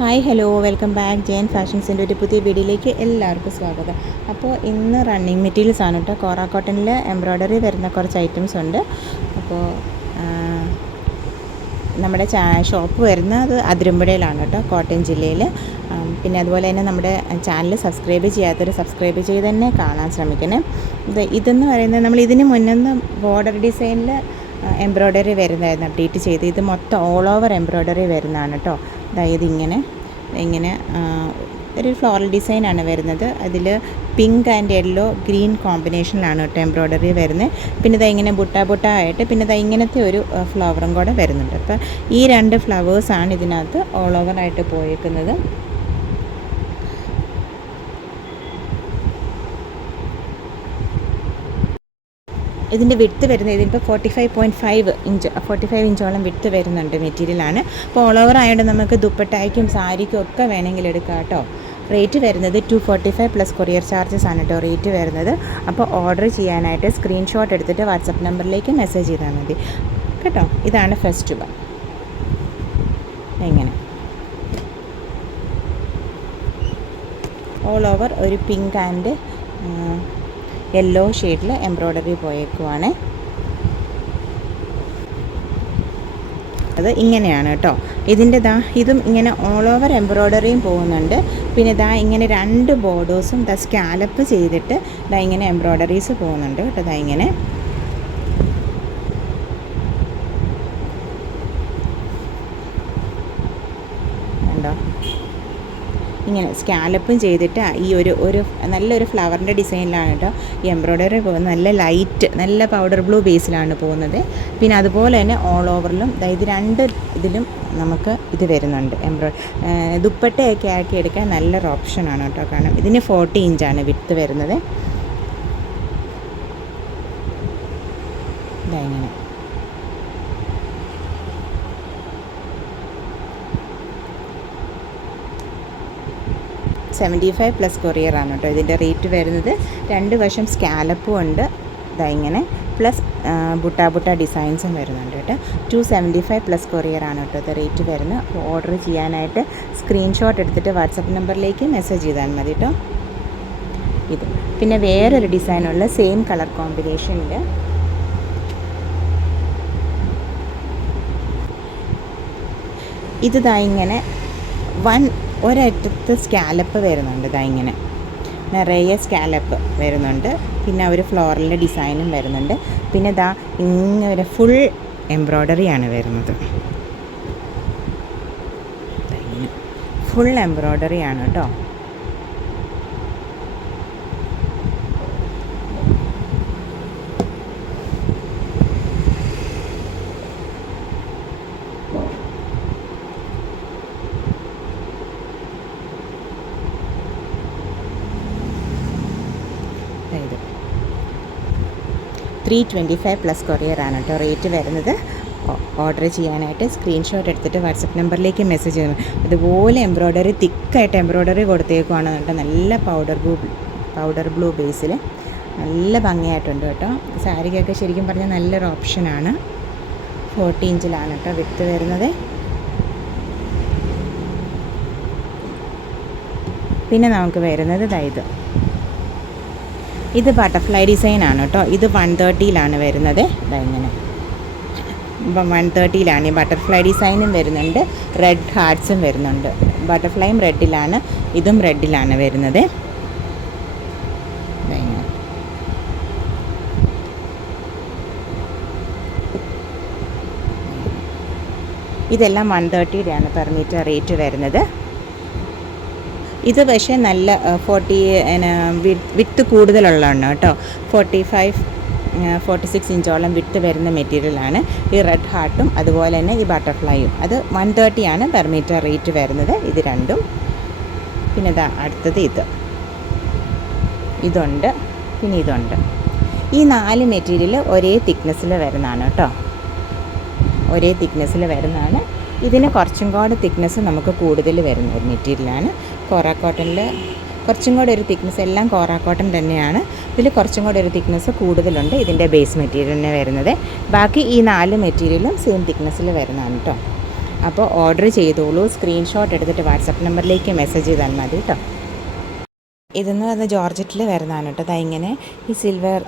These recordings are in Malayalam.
Hi hello welcome back Jain ഫാഷൻസിൻ്റെ ഒരു പുതിയ വീഡിയോയിലേക്ക് എല്ലാവർക്കും സ്വാഗതം. അപ്പോൾ ഇന്ന് റണ്ണിങ് മെറ്റീരിയൽസ് ആണ് കേട്ടോ. കോറ കോട്ടണിൽ എംബ്രോയ്ഡറി വരുന്ന കുറച്ച് ഐറ്റംസ് ഉണ്ട്. അപ്പോൾ നമ്മുടെ ഷോപ്പ് വരുന്നത് അതിരമ്പുഴയിലാണ് കേട്ടോ, കോട്ടയം ജില്ലയിൽ. പിന്നെ അതുപോലെ തന്നെ നമ്മുടെ ചാനൽ സബ്സ്ക്രൈബ് ചെയ്യാത്തവർ സബ്സ്ക്രൈബ് ചെയ്ത് തന്നെ കാണാൻ ശ്രമിക്കണേ. ഇതെന്ന് പറയുന്നത് നമ്മൾ ഇതിന് മുന്നേ ബോർഡർ ഡിസൈനിൽ എംബ്രോയ്ഡറി വരുന്നതായിരുന്നു അപ്ഡേറ്റ് ചെയ്ത്. ഇത് മൊത്തം ഓൾ ഓവർ എംബ്രോയ്ഡറി വരുന്നതാണ് കേട്ടോ. അതായത് ഇങ്ങനെ ഒരു ഫ്ലോറൽ ഡിസൈനാണ് വരുന്നത്. അതിൽ പിങ്ക് ആൻഡ് യെല്ലോ ഗ്രീൻ കോമ്പിനേഷനിലാണ് കേട്ടോ എംബ്രോയ്ഡറി വരുന്നത്. പിന്നെ ഇതാ ഇങ്ങനെ ബുട്ട ആയിട്ട് പിന്നെ ഇതാ ഇങ്ങനത്തെ ഒരു ഫ്ലവറും കൂടെ വരുന്നുണ്ട്. അപ്പോൾ ഈ രണ്ട് ഫ്ലവേഴ്സാണ് ഇതിനകത്ത് ഓൾ ഓവറായിട്ട് പോയേക്കുന്നത്. ഇതിൻ്റെ വിഡ്ത്ത് വരുന്നത് ഇതിപ്പോൾ 45 ഇഞ്ചോളം വിഡ്ത്ത് വരുന്നുണ്ട് മെറ്റീരിയലാണ്. അപ്പോൾ ഓൾ ഓവർ ആയതുകൊണ്ട് നമുക്ക് ദുപ്പട്ടായ്ക്കും സാരിക്കും ഒക്കെ വേണമെങ്കിൽ എടുക്കാം കേട്ടോ. റേറ്റ് വരുന്നത് 245 പ്ലസ് കൊറിയർ ചാർജസ് ആണ് കേട്ടോ റേറ്റ് വരുന്നത്. അപ്പോൾ ഓർഡർ ചെയ്യാനായിട്ട് സ്ക്രീൻഷോട്ട് എടുത്തിട്ട് വാട്സപ്പ് നമ്പറിലേക്ക് മെസ്സേജ് ചെയ്താൽ മതി കേട്ടോ. ഇതാണ് ഫസ്റ്റ് വൺ. എങ്ങനെ ഓൾ ഓവർ ഒരു പിങ്ക് ആൻഡ് യെല്ലോ ഷെയ്ഡിൽ എംബ്രോയ്ഡറി പോയേക്കുവാണ്. അത് ഇങ്ങനെയാണ് കേട്ടോ. ഇതും ഇങ്ങനെ ഓൾ ഓവർ എംബ്രോയ്ഡറിയും പോകുന്നുണ്ട്. പിന്നെ ഇങ്ങനെ രണ്ട് ബോർഡേഴ്സും സ്കാലപ്പ് ചെയ്തിട്ട് ഇങ്ങനെ എംബ്രോയ്ഡറീസ് പോകുന്നുണ്ട് കേട്ടോ. ഇങ്ങനെ ഉണ്ടോ, ഇങ്ങനെ സ്കാലപ്പും ചെയ്തിട്ട് ഈ ഒരു നല്ലൊരു ഫ്ലവറിൻ്റെ ഡിസൈനിലാണ് കേട്ടോ ഈ എംബ്രോയ്ഡറി പോകുന്നത്. നല്ല പൗഡർ ബ്ലൂ ബേസിലാണ് പോകുന്നത്. പിന്നെ അതുപോലെ തന്നെ ഓൾ ഓവറിലും ഇത് രണ്ട് ഇതിലും നമുക്ക് ഇത് വരുന്നുണ്ട്. ദുപ്പട്ടയൊക്കെ ആക്കി എടുക്കാൻ നല്ലൊരു ഓപ്ഷനാണ് കേട്ടോ. കാരണം ഇതിന് 40 ഇഞ്ചാണ് വിഡ്ത്ത് വരുന്നത്. ഇങ്ങനെ 75 പ്ലസ് കൊറിയറാണ് കേട്ടോ ഇതിൻ്റെ റേറ്റ് വരുന്നത്. രണ്ട് വശം സ്കാലപ്പും ഉണ്ട് ഇങ്ങനെ, പ്ലസ് ബുട്ട ഡിസൈൻസും വരുന്നുണ്ട് കേട്ടോ. 275 പ്ലസ് കൊറിയറാണ് കേട്ടോ ഇത് റേറ്റ് വരുന്നത്. അപ്പോൾ ഓർഡർ ചെയ്യാനായിട്ട് സ്ക്രീൻഷോട്ട് എടുത്തിട്ട് വാട്സപ്പ് നമ്പറിലേക്ക് മെസ്സേജ് ചെയ്താൽ മതി കേട്ടോ. ഇത് പിന്നെ വേറൊരു ഡിസൈനുള്ള സെയിം കളർ കോമ്പിനേഷനിൽ ഇത് ഇങ്ങനെ ഒരറ്റത്ത് സ്കാലപ്പ് വരുന്നുണ്ട്. ഇങ്ങനെ നിറയെ സ്കാലപ്പ് വരുന്നുണ്ട്. പിന്നെ ഒരു ഫ്ലോറലിൻ്റെ ഡിസൈനും വരുന്നുണ്ട്. പിന്നെ ഇങ്ങനെ ഫുൾ എംബ്രോയ്ഡറിയാണ് വരുന്നത്. ഫുൾ എംബ്രോയ്ഡറിയാണ് കേട്ടോ. ഇത് 325 പ്ലസ് കൊറിയറാണ് കേട്ടോ റേറ്റ് വരുന്നത്. ഓർഡർ ചെയ്യാനായിട്ട് സ്ക്രീൻഷോട്ട് എടുത്തിട്ട് വാട്സപ്പ് നമ്പറിലേക്ക് മെസ്സേജ് ചെയ്യണം. അതുപോലെ എംബ്രോയ്ഡറി തിക്കായിട്ട് എംബ്രോയ്ഡറി കൊടുത്തേക്കുവാണ് കേട്ടോ. നല്ല പൗഡർ ബ്ലൂ ബേസിൽ നല്ല ഭംഗിയായിട്ടുണ്ട് കേട്ടോ. സാരിക്കൊക്കെ ശരിക്കും പറഞ്ഞാൽ നല്ലൊരു ഓപ്ഷനാണ്. 40 ഇഞ്ചിലാണ് കേട്ടോ വിഡ്ത്ത് വരുന്നത്. പിന്നെ നമുക്ക് വരുന്നത് ഇത് ബട്ടർഫ്ലൈ ഡിസൈനാണ് കേട്ടോ. ഇത് 130യിലാണ് വരുന്നത്. ഇങ്ങനെ 130യിലാണ് ഈ ബട്ടർഫ്ലൈ ഡിസൈനും വരുന്നുണ്ട്. റെഡ് ഹാർട്ട്സും വരുന്നുണ്ട്. ബട്ടർഫ്ലൈയും റെഡിലാണ്, ഇതും റെഡിലാണ് വരുന്നത്. ഇതെല്ലാം 130യുടെയാണ് പെർ മീറ്റർ റേറ്റ് വരുന്നത്. ഇത് പക്ഷേ നല്ല 40 വിഡ്ത്ത് കൂടുതലുള്ളതാണ് കേട്ടോ. 46 ഇഞ്ചോളം വിഡ്ത്ത് വരുന്ന മെറ്റീരിയലാണ് ഈ റെഡ് ഹാർട്ടും അതുപോലെ തന്നെ ഈ ബട്ടർഫ്ലൈയും. അത് 130ആണ് പെർ മീറ്റർ റേറ്റ് വരുന്നത്. ഇത് രണ്ടും. പിന്നെ അടുത്തത് ഇതുണ്ട്, പിന്നെ ഇതുണ്ട്. ഈ 4 മെറ്റീരിയൽ ഒരേ തിക്നെസ്സിൽ വരുന്നതാണ് കേട്ടോ. ഒരേ തിക്നെസ്സിൽ വരുന്നതാണ്. ഇതിന് കുറച്ചും കൂടെ തിക്നെസ് നമുക്ക് കൂടുതൽ വരുന്ന ഒരു മെറ്റീരിയലാണ്. കോറ കോട്ടണിൽ കുറച്ചും കൂടെ ഒരു തിക്നെസ്, എല്ലാം കോറ കോട്ടൺ തന്നെയാണ്. ഇതിൽ കുറച്ചും കൂടെ ഒരു തിക്നെസ് കൂടുതലുണ്ട് ഇതിൻ്റെ ബേസ് മെറ്റീരിയലിന് വരുന്നത്. ബാക്കി ഈ 4 മെറ്റീരിയലും സെയിം തിക്നെസ്സിൽ വരുന്നതാണ് കേട്ടോ. അപ്പോൾ ഓർഡർ ചെയ്തോളൂ. സ്ക്രീൻഷോട്ട് എടുത്തിട്ട് വാട്സപ്പ് നമ്പറിലേക്ക് മെസ്സേജ് ചെയ്താൽ മതി കേട്ടോ. ഇതെന്ന് പറഞ്ഞാൽ ജോർജറ്റിൽ വരുന്നതാണ് കേട്ടോ. ഇങ്ങനെ ഈ സിൽവർ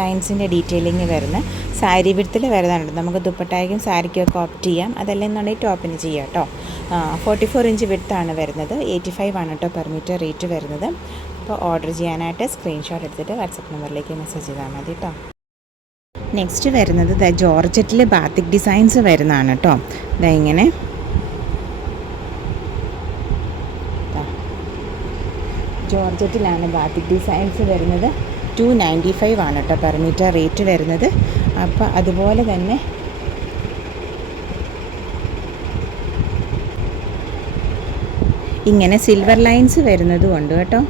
ലൈൻസിൻ്റെ ഡീറ്റെയിലിങ് വരുന്ന സാരി വിഡ്ത്തിൽ വരുന്നതാണ്. നമുക്ക് ദുപ്പട്ടായ്ക്കും സാരിക്കൊക്കെ ഓപ്റ്റ് ചെയ്യാം. അതല്ലെന്നുണ്ടെങ്കിൽ ടോപ്പിന് ചെയ്യാം കേട്ടോ. 44 ഇഞ്ച് വിഡ്ത്താണ് വരുന്നത്. 85 ആണ് കേട്ടോ പെർ മീറ്റർ റേറ്റ് വരുന്നത്. അപ്പോൾ ഓർഡർ ചെയ്യാനായിട്ട് സ്ക്രീൻഷോട്ട് എടുത്തിട്ട് വാട്സപ്പ് നമ്പറിലേക്ക് മെസ്സേജ് ചെയ്താൽ മതി കേട്ടോ. നെക്സ്റ്റ് വരുന്നത് ജോർജറ്റിൽ ബാത്തിക് ഡിസൈൻസ് വരുന്നതാണ് കേട്ടോ. ഇങ്ങനെ ജോർജറ്റിലാണ് ബാത്തിക് ഡിസൈൻസ് വരുന്നത്. 295 ആണ് കേട്ടോ പെർ മീറ്റർ റേറ്റ് വരുന്നത്. അപ്പോൾ അതുപോലെ തന്നെ ഇങ്ങനെ സിൽവർ ലൈൻസ് വരുന്നതും ഉണ്ട് കേട്ടോ.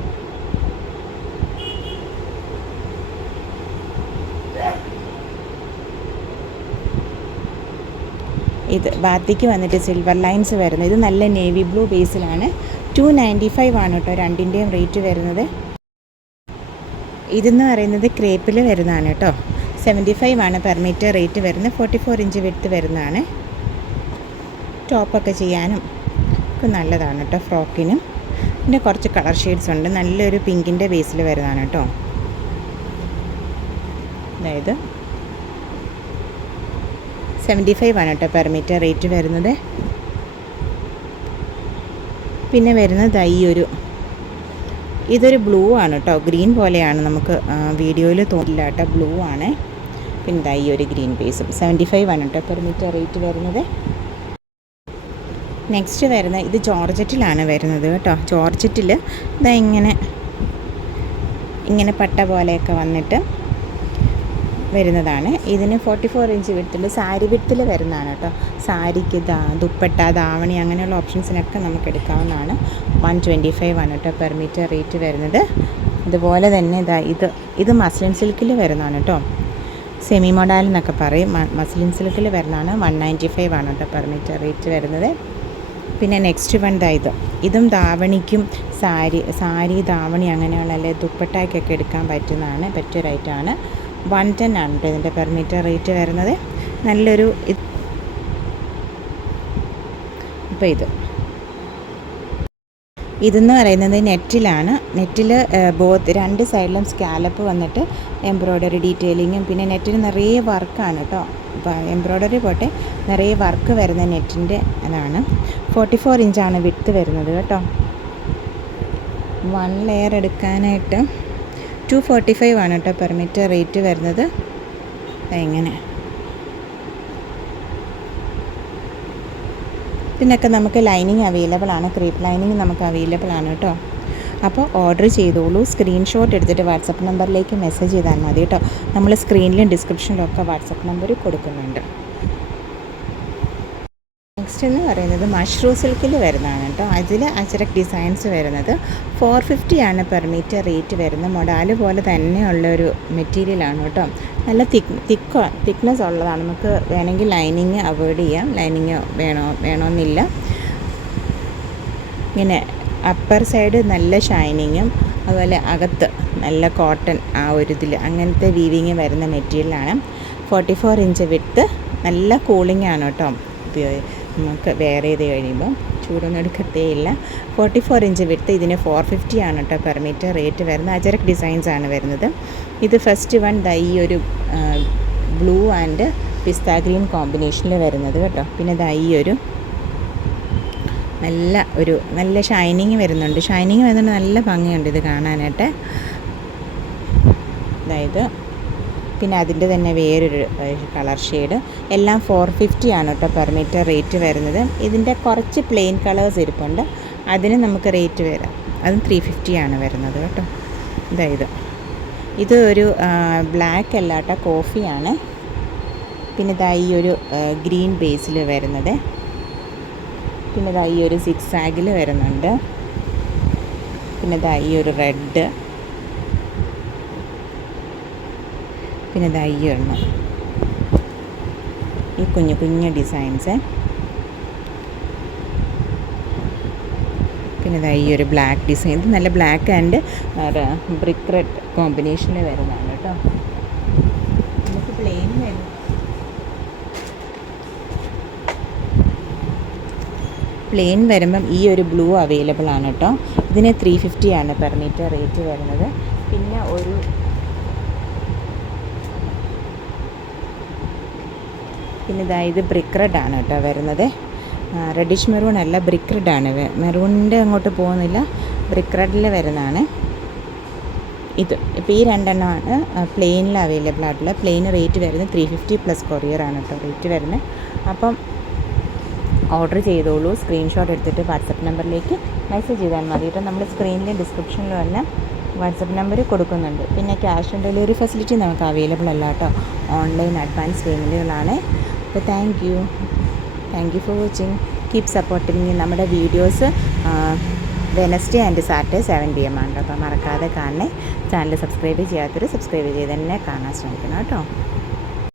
ഇത് ബാത്തിക്ക് വന്നിട്ട് സിൽവർ ലൈൻസ് വരുന്നത്. ഇത് നല്ല നേവി ബ്ലൂ ബേസിലാണ്. 295 ആണ് കേട്ടോ രണ്ടിൻ്റെയും റേറ്റ് വരുന്നത്. ഇതെന്ന് പറയുന്നത് ക്രേപ്പിൽ വരുന്നതാണ് കേട്ടോ. 75 ആണ് പെർ മീറ്റർ റേറ്റ് വരുന്നത്. 44 ഇഞ്ച് വിഡ്ത്ത് വരുന്നതാണ്. ടോപ്പൊക്കെ ചെയ്യാനും ഒക്കെ നല്ലതാണ് കേട്ടോ, ഫ്രോക്കിനും. പിന്നെ കുറച്ച് കളർ ഷെയ്ഡ്സ് ഉണ്ട്. നല്ലൊരു പിങ്കിൻ്റെ ബേസിൽ വരുന്നതാണ് കേട്ടോ. അതായത് 75 ആണ് കേട്ടോ പെർ മീറ്റർ റേറ്റ് വരുന്നത്. പിന്നെ വരുന്നത് ഇതൊരു ബ്ലൂ ആണ് കേട്ടോ. ഗ്രീൻ പോലെയാണ്, നമുക്ക് വീഡിയോയിൽ തോന്നില്ല കേട്ടോ, ബ്ലൂ ആണ്. പിന്നെ ഒരു ഗ്രീൻ ബേസും 75 ആണ് കേട്ടോ പെർ മീറ്റർ റേറ്റ് വരുന്നത്. നെക്സ്റ്റ് വരുന്നത് ഇത് ജോർജറ്റിലാണ് വരുന്നത് കേട്ടോ. ജോർജറ്റിൽ ഇങ്ങനെ പട്ട പോലെയൊക്കെ വന്നിട്ട് വരുന്നതാണ്. ഇതിന് 44 ഇഞ്ച് വിഡ്ത്തിൽ സാരി വിഡ്ത്തിൽ വരുന്നതാണ് കേട്ടോ. സാരിക്ക് ദുപ്പട്ട, ദാവണി അങ്ങനെയുള്ള ഓപ്ഷൻസിനൊക്കെ നമുക്ക് എടുക്കാവുന്നതാണ്. 125 ആണ് കേട്ടോ പെർ മീറ്റർ റേറ്റ് വരുന്നത്. അതുപോലെ തന്നെ ഇത് മസ്ലിൻ സിൽക്കിൽ വരുന്നതാണ് കേട്ടോ. സെമി മോഡൽ എന്നൊക്കെ പറയും. മസ്ലിൻ സിൽക്കിൽ വരുന്നതാണ്. 195 ആണ് കേട്ടോ പെർ മീറ്റർ റേറ്റ് വരുന്നത്. പിന്നെ നെക്സ്റ്റ് വൺ ഇതും ദാവണിക്കും സാരി ദാവണി അങ്ങനെയുള്ള ദുപ്പട്ടയ്ക്കൊക്കെ എടുക്കാൻ പറ്റിയൊരു ഐറ്റമാണ്. 110 ആണ് കേട്ടോ ഇതിൻ്റെ പെർ മീറ്റർ റേറ്റ് വരുന്നത്. നല്ലൊരു ഇപ്പോൾ ഇതെന്ന് പറയുന്നത് നെറ്റിലാണ്. നെറ്റിൽ രണ്ട് സൈഡിലും സ്കാലപ്പ് വന്നിട്ട് എംബ്രോയ്ഡറി ഡീറ്റെയിലിങ്ങും പിന്നെ നെറ്റിന് നിറയെ വർക്കാണ് കേട്ടോ. അപ്പോൾ എംബ്രോയ്ഡറി പോട്ടെ, നിറയെ വർക്ക് വരുന്ന നെറ്റിൻ്റെ അതാണ്. 44 ഇഞ്ചാണ് വിഡ്ത്ത് വരുന്നത് കേട്ടോ. 1 ലെയർ എടുക്കാനായിട്ട് 245 ആണ് കേട്ടോ പെർ മീറ്റർ റേറ്റ് വരുന്നത്. എങ്ങനെ ഇതിനൊക്കെ നമുക്ക് ലൈനിങ് അവൈലബിൾ ആണ്. ക്രീപ്പ് ലൈനിങ് നമുക്ക് അവൈലബിൾ ആണ് കേട്ടോ. അപ്പോൾ ഓർഡർ ചെയ്തോളൂ. സ്ക്രീൻഷോട്ട് എടുത്തിട്ട് വാട്സപ്പ് നമ്പറിലേക്ക് മെസ്സേജ് ചെയ്താൽ മതി കേട്ടോ. നമ്മൾ സ്ക്രീനിലും ഡിസ്ക്രിപ്ഷനിലും ഒക്കെ വാട്സപ്പ് നമ്പർ കൊടുക്കുന്നുണ്ട്. നെക്സ്റ്റ് എന്ന് പറയുന്നത് മഷ്റൂം സിൽക്കിൽ വരുന്നതാണ് കേട്ടോ. അതിൽ അജരക് ഡിസൈൻസ് വരുന്നത് 450 ആണ് പെർ മീറ്റർ റേറ്റ് വരുന്നത്. മൊഡാല് പോലെ തന്നെയുള്ളൊരു മെറ്റീരിയലാണ് കേട്ടോ. നല്ല തിക്നെസ് ഉള്ളതാണ്. നമുക്ക് വേണമെങ്കിൽ ലൈനിങ് അവോയ്ഡ് ചെയ്യാം. ലൈനിങ് വേണമെന്നില്ല. ഇങ്ങനെ അപ്പർ സൈഡ് നല്ല ഷൈനിങ്ങും അതുപോലെ അകത്ത് നല്ല കോട്ടൺ ആ ഒരു അങ്ങനത്തെ വീവിങ് വരുന്ന മെറ്റീരിയലാണ്. 44 ഇഞ്ച് വിഡ്ത്ത്. നല്ല കൂളിംഗ് ആണ് കേട്ടോ. നമുക്ക് വെയർ ചെയ്ത് കഴിയുമ്പോൾ ചൂടൊന്നും എടുക്കത്തേയില്ല. 44 ഇഞ്ച് വിഡ്ത്ത്. ഇതിന് 450 ആണ് കേട്ടോ പെർ മീറ്റർ റേറ്റ് വരുന്നത്. അജരക് ഡിസൈൻസ് ആണ് വരുന്നത്. ഇത് ഫസ്റ്റ് വൺ ഈ ഒരു ബ്ലൂ ആൻഡ് പിസ്ത ഗ്രീൻ കോമ്പിനേഷനിൽ വരുന്നത് കേട്ടോ. പിന്നെ ഈ ഒരു നല്ല ഷൈനിങ് വരുന്നുണ്ട്. നല്ല ഭംഗിയുണ്ട് ഇത് കാണാനായിട്ട്. അതായത് പിന്നെ അതിൻ്റെ തന്നെ വേറൊരു കളർ ഷെയ്ഡ്. എല്ലാം 450 ആണ് കേട്ടോ പെർ മീറ്റർ റേറ്റ് വരുന്നത്. ഇതിൻ്റെ കുറച്ച് പ്ലെയിൻ കളേഴ്സ് ഇരിപ്പുണ്ട്. അതിന് നമുക്ക് റേറ്റ് വരാം. അതും 350 ആണ് വരുന്നത് കേട്ടോ. ഇത് ഒരു ബ്ലാക്ക് അല്ല കേട്ടോ, കോഫിയാണ്. പിന്നെ ഈ ഒരു ഗ്രീൻ ബേസിൽ വരുന്നത്. പിന്നെ ഈ ഒരു സിക്സാഗിൽ വരുന്നുണ്ട്. പിന്നെ ഈ ഒരു റെഡ്. പിന്നെ ഈ ഒരെണ്ണം. ഈ കുഞ്ഞു ഡിസൈൻസ്. പിന്നെ ഈ ഒരു ബ്ലാക്ക് ഡിസൈൻ. ഇത് നല്ല ബ്ലാക്ക് ആൻഡ് ബ്രിക്ക് റെഡ് കോമ്പിനേഷനിൽ വരുന്നതാണ് കേട്ടോ. നമുക്ക് പ്ലെയിൻ വരും. പ്ലെയിൻ വരുമ്പം ഈ ഒരു ബ്ലൂ അവൈലബിൾ ആണ് കേട്ടോ. ഇതിന് 350 ആണ് പെർ മീറ്റർ റേറ്റ് വരുന്നത്. പിന്നെ ഇത് ബ്രിക്ക് റെഡ് ആണ് കേട്ടോ വരുന്നത്. റെഡിഷ് മെറൂൺ അല്ല, ബ്രിക്ക് റെഡ് ആണ്. മെറൂണിൻ്റെ അങ്ങോട്ട് പോകുന്നില്ല, ബ്രിക്ക് റെഡിൽ വരുന്നതാണ് ഇത്. ഇപ്പോൾ ഈ രണ്ടെണ്ണമാണ് പ്ലെയിനിൽ അവൈലബിൾ ആയിട്ടുള്ള. പ്ലെയിൻ റേറ്റ് വരുന്നത് 350 പ്ലസ് കൊറിയറാണ് കേട്ടോ റേറ്റ് വരുന്നത്. അപ്പം ഓർഡർ ചെയ്തോളൂ. സ്ക്രീൻഷോട്ട് എടുത്തിട്ട് വാട്സപ്പ് നമ്പറിലേക്ക് മെസ്സേജ് ചെയ്താൽ മതി കേട്ടോ. നമ്മൾ സ്ക്രീനിലും ഡിസ്ക്രിപ്ഷനിലും തന്നെ വാട്സപ്പ് നമ്പർ കൊടുക്കുന്നുണ്ട്. പിന്നെ ക്യാഷ് ഓൺ ഡെലിവറി ഫെസിലിറ്റി നമുക്ക് അവൈലബിൾ അല്ല കേട്ടോ. ഓൺലൈൻ അഡ്വാൻസ് പേയ്മെൻറ്റുകളാണ്. അപ്പോൾ thank you for watching. Keep supporting. നമ്മുടെ videos Wednesday and Saturday 7 PM ആണ് കേട്ടോ. അപ്പോൾ മറക്കാതെ കാണണേ. ചാനൽ സബ്സ്ക്രൈബ് ചെയ്യാത്തവർ സബ്സ്ക്രൈബ് ചെയ്ത് തന്നെ കാണാൻ ശ്രമിക്കണം കേട്ടോ.